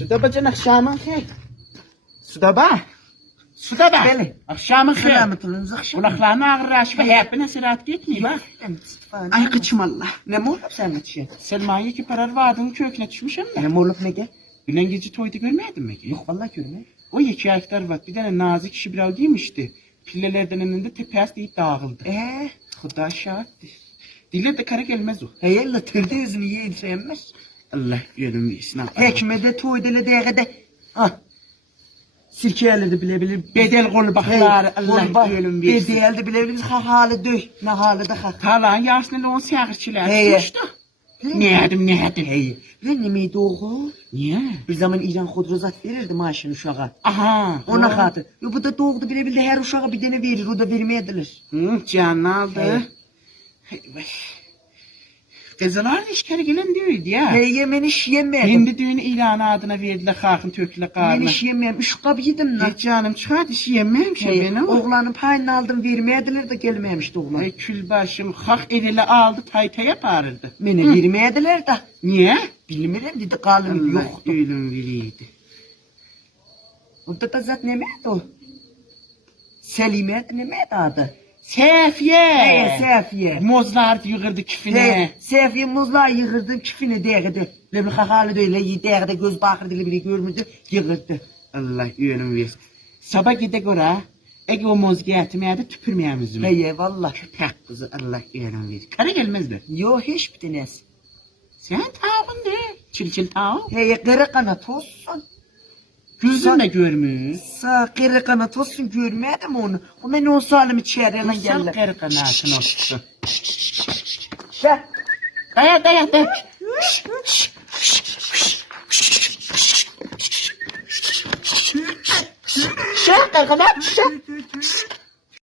Suda bacan akşamın xeyr. Suda ba. Suda ba. Bəli. Akşamın xeyr. Selametulunuz akşam. Kulaklarına ağır ve hepine sırat gitmiyor bak. Ay kıçım Allah. Ne mi olup sen kıçı? Selma'ya ki parar vadının köküne düşmüşüm Ne ben. mi olup ne gel? Gülen gece toyda görmedin mi ki? Yok vallahi görme. O 2 ayaklar var. Bir tane nazik şibral giymişti. Pillelerden önünde tepesi deyip dağıldı. Huda şahittir. Dile de kara gelmez o. Heyella tırdı yüzünü yiyin sevmez. Allah yönüm bilsin. Hekmede toydele değede. Ah. Sirkeyeleri bilebilir. Bedel kolu baklar. Allah yönüm bilsin. Bedelde bilebilir. Ha halı döy. Ne halı da ha. Talan yaşlı on siyahırçılar. Heye. Tutmuştu. Ne edim. Hey. Lan ne miydi oğul? Niye? Bir zaman İran Xodrozat verirdi maaşını uşağa. Aha. Ona hatır. Yo bu da doğdu bilebildi her uşağa bir tane verir. O da vermeyedilir. Canını aldı. Hey vay. Kızılar da işkere gelen diyordu ya. Hey men iş yemedim. Hindi düğünü ilanı adına verdiler kalkın töküle Men karnına. iş yemeyem. Üç kap yedim lan. Canım çıkart işi yemem ki Hey, benim. oğlanın payını aldım vermeyediler de gelmemişti oğlan. Ay külbaşım hak evine aldı tayta yapardı. Beni vermeyediler de. Niye? Bilmiyorum dedi kalın Allah yoktu. ölüm veriydi. Orada da zat ne miydi o? Selime ne miydi adı? Sefiye. Sefiye. Mozlar yığırdı küfine. Sefiye muzlar yığırdı küfini değirdi. Lebli hakalı da öyle değirdi göz bakırdı bile görmürdü yığırdı. Allah ölüm versin. Sabah gide göre ege o mozga etmeyede tüpürmeyen yüzüme. Hey valla. Köpek kızı Allah ölüm versin. Kara gelmez mi? Yo hiç bir tanesi. Sen tavuğun de. Çil tavuk. Hey kırı kanat olsun. Gözün de görmüş. Sağ kırı kanat olsun görmedim onu. O beni o salim içeriye lan Sen geldi. kara kanatın olsun. Gel. Daya. Şah kırı kanat.